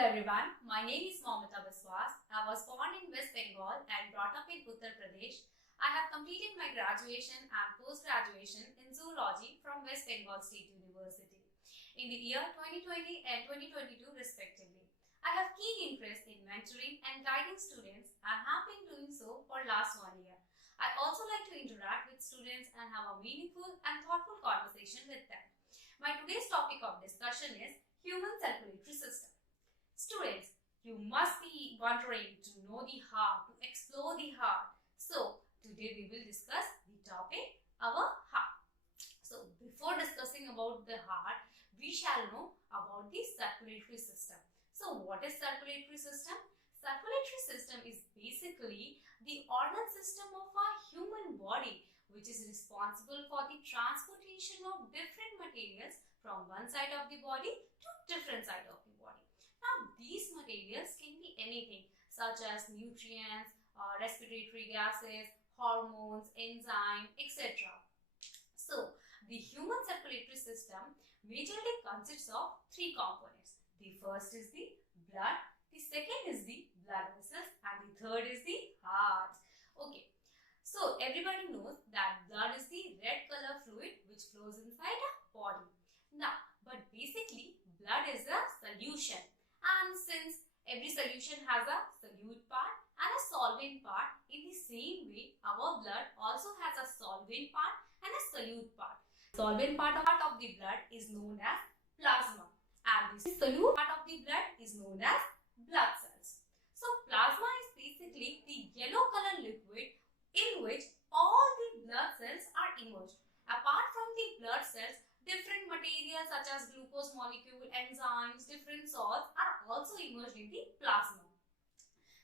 Hello everyone, my name is Mamata Biswas. I was born in West Bengal and brought up in Uttar Pradesh. I have completed my graduation and post-graduation in zoology from West Bengal State University in the year 2020 and 2022 respectively. I have keen interest in mentoring and guiding students and have been doing so for last 1 year. I also like to interact with students and have a meaningful and thoughtful conversation with them. My today's topic of discussion is human circulatory system. Students, you must be wondering to know the heart, to explore the heart. So, today we will discuss the topic, our heart. So, before discussing about the heart, we shall know about the circulatory system. So, what is circulatory system? Circulatory system is basically the organ system of our human body, which is responsible for the transportation of different materials from one side of the body to different side of the body. Now, these materials can be anything such as nutrients, respiratory gases, hormones, enzymes, etc. So, the human circulatory system majorly consists of three components. The first is the blood, the second is the blood vessels, and the third is the heart. Okay, so everybody knows that blood is the red color fluid which flows inside our body. Now, but basically, blood is a solution. And since every solution has a solute part and a solvent part, in the same way, our blood also has a solvent part and a solute part. Solvent part of the blood is known as plasma, and the solute part of the blood is known as blood cells. So, plasma is basically the yellow color liquid in which all the blood cells are immersed. Apart from the blood cells, different materials such as glucose molecule, enzymes, different salts are also immersed in the plasma.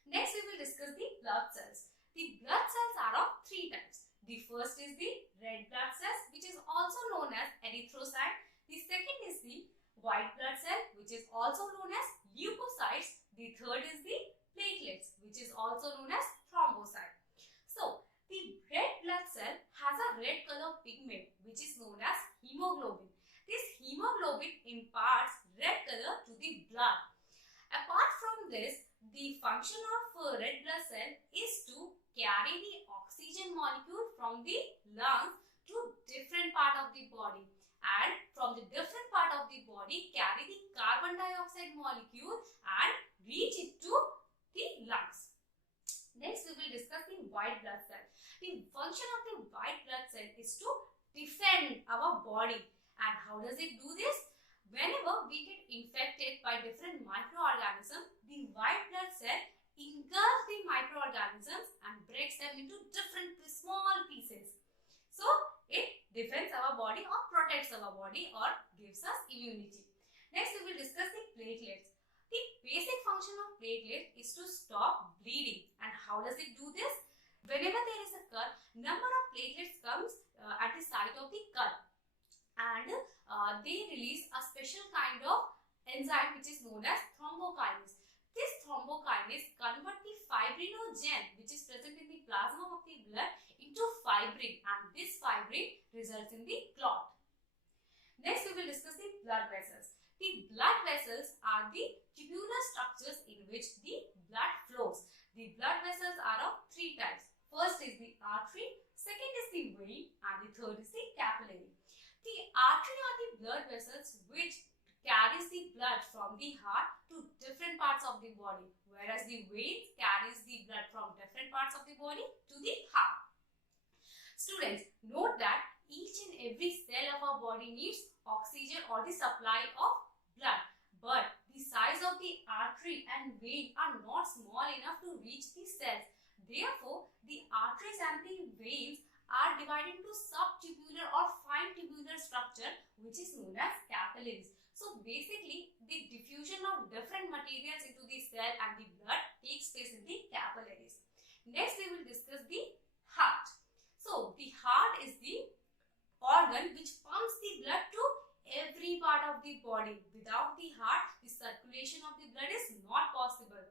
Next, we will discuss the blood cells. The blood cells are of three types. The first is the red blood cells, which is also known as erythrocyte. The second is the white blood cell, which is also known as leukocytes. The third is the platelets, which is also known as thrombocyte. So, the red blood cell has a red color pigment which is known as hemoglobin. This hemoglobin imparts red color to the blood. Apart from this, the function of red blood cell is to carry the oxygen molecule from the lungs to different part of the body, and from the different part of the body carry the carbon dioxide molecule and reach it to the lungs. Next, we will discuss the white blood cell. The function of the white blood cell is to defend our body. And how does it do this? Whenever we get infected by different microorganisms, the white blood cell engulfs the microorganisms and breaks them into different small pieces. So, it defends our body or protects our body or gives us immunity. Next, we will discuss the platelets. The basic function of platelet is to stop bleeding. And how does it do this? Whenever there is a cut, number of platelets comes at the site of the cut, and they release a special kind of enzyme which is known as thrombokinase. This thrombokinase converts the fibrinogen which is present in the plasma of the blood into fibrin, and this fibrin results in the clot. Next, we will discuss the blood vessels. The blood vessels are the tubular structures in which the blood flows. The blood vessels are of three types. First is the artery, second is the vein, and the third is the capillary. The artery are the blood vessels which carries the blood from the heart to different parts of the body, whereas the vein carries the blood from different parts of the body to the heart. Students, note that each and every cell of our body needs oxygen or the supply of blood, but the size of the artery and vein are not small enough to reach the cells. Therefore, the arteries and the veins are divided into subtubular or fine tubular structure which is known as capillaries. So, basically, the diffusion of different materials into the cell and the blood takes place in the capillaries. Next, we will discuss the heart. So, the heart is the organ which pumps the blood to every part of the body. Without the heart, the circulation of the blood is not possible.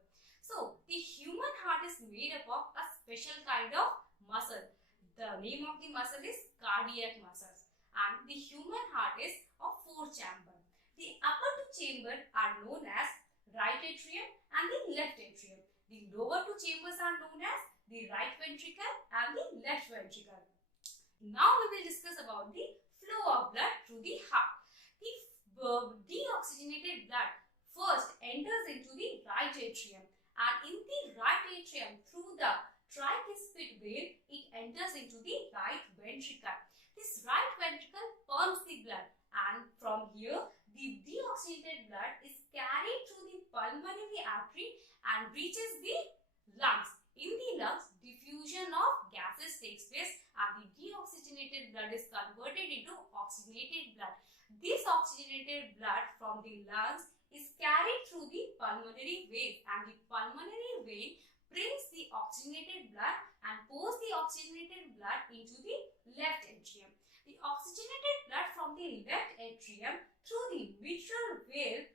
So, the human heart is made up of a special kind of muscle. The name of the muscle is cardiac muscles, and the human heart is of 4 chambers. The upper 2 chambers are known as right atrium and the left atrium. The lower two chambers are known as the right ventricle and the left ventricle. Now we will discuss about the flow of blood through the heart. The deoxygenated blood first enters into the right atrium, and in the right atrium through the tricuspid vein it enters into the right ventricle. This right ventricle pumps the blood, and from here the deoxygenated blood is carried through the pulmonary artery and reaches the lungs. In the lungs, diffusion of gases takes place and the deoxygenated blood is converted into oxygenated blood. This oxygenated blood from the lungs is carried through the pulmonary vein, and the pulmonary vein brings the oxygenated blood and pours the oxygenated blood into the left atrium. The oxygenated blood from the left atrium through the mitral valve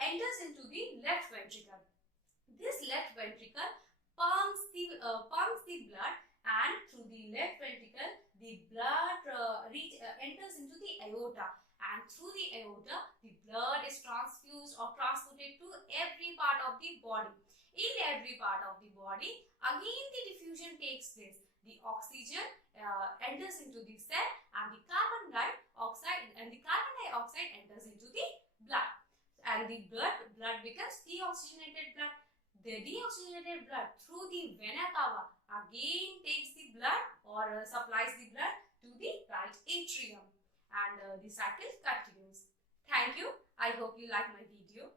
enters into the left ventricle. This left ventricle pumps the blood, and through the left ventricle the blood enters into the aorta, and through the aorta the blood is transfused or transported to every part of the body. In every part of the body again the diffusion takes place. The oxygen enters into the cell, and the carbon dioxide enters into the blood, and the blood becomes deoxygenated blood. The deoxygenated blood through the vena cava again takes the blood or supplies the blood to the right atrium, and the cycle continues. Thank you. I hope you like my video.